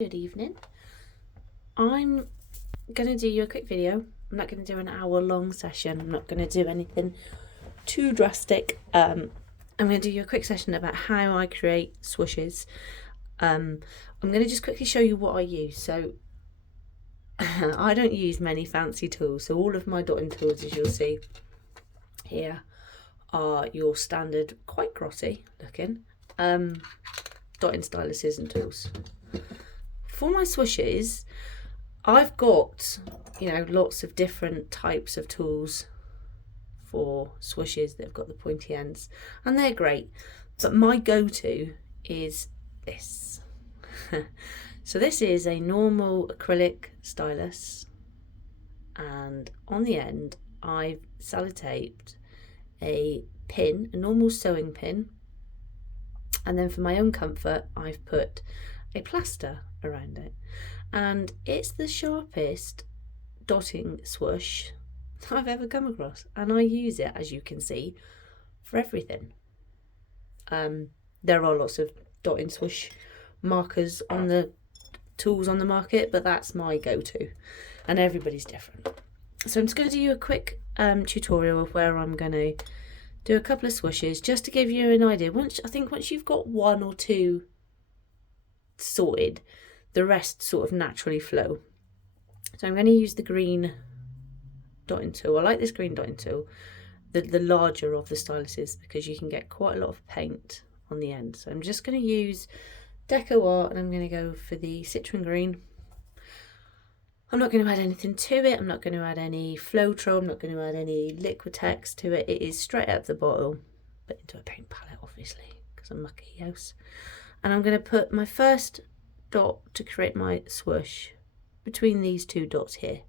Good evening. I'm going to do you a quick video. I'm not going to do an hour-long session. I'm not going to do anything too drastic. I'm going to do you a quick session about how I create swooshes. I'm going to just quickly show you what I use. So I don't use many fancy tools. So all of my dotting tools, as you'll see here, are your standard, quite grotty looking, dotting styluses and tools. For my swooshes, I've got, lots of different types of tools for swooshes that have got the pointy ends, and they're great. But my go-to is this. So this is a normal acrylic stylus, and on the end I've sellotaped a pin, a normal sewing pin, and then for my own comfort I've put a plaster around it, and it's the sharpest dotting swoosh I've ever come across, and I use it, as you can see, for everything. There are lots of dotting swoosh markers on the tools on the market, but that's my go-to, and everybody's different. So I'm just going to do you a quick tutorial of where I'm going to do a couple of swooshes, just to give you an idea. Once you've got one or two sorted, the rest sort of naturally flow. So I'm going to use the green dotting tool. I like this green dotting tool, the larger of the styluses, because you can get quite a lot of paint on the end. So I'm just going to use Deco Art, and I'm going to go for the Citrine Green. I'm not going to add anything to it. I'm not going to add any Floetrol. I'm not going to add any Liquitex to it. It is straight out of the bottle, but into a paint palette, obviously, because I'm lucky house. And I'm going to put my first dot to create my swoosh between these two dots here.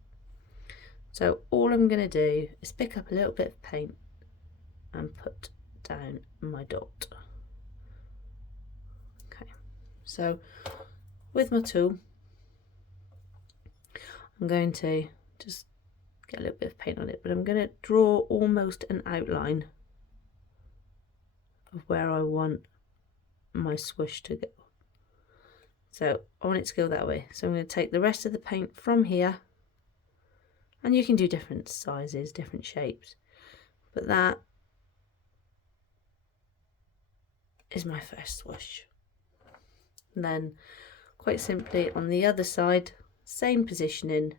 So all I'm going to do is pick up a little bit of paint and put down my dot. Okay, so with my tool, I'm going to just get a little bit of paint on it, but I'm going to draw almost an outline of where I want my swoosh to go. So I want it to go that way. So I'm going to take the rest of the paint from here, and you can do different sizes, different shapes, but that is my first swoosh. And then quite simply on the other side, same positioning,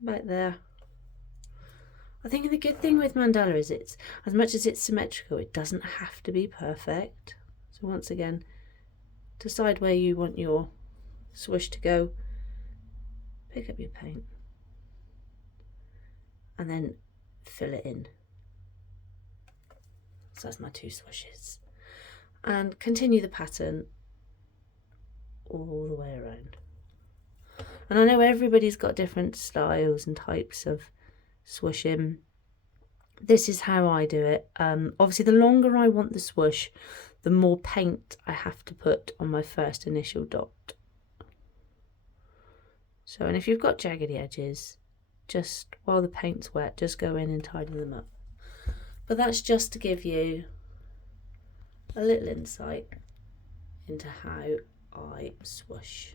right there. I think the good thing with mandala is it's, as much as it's symmetrical, it doesn't have to be perfect. So once again, decide where you want your swoosh to go, pick up your paint, and then fill it in. So that's my two swooshes. And continue the pattern all the way around. And I know everybody's got different styles and types of swooshing. This is how I do it. Obviously, the longer I want the swoosh, the more paint I have to put on my first initial dot. So, and if you've got jaggedy edges, just while the paint's wet, just go in and tidy them up. But that's just to give you a little insight into how I swoosh.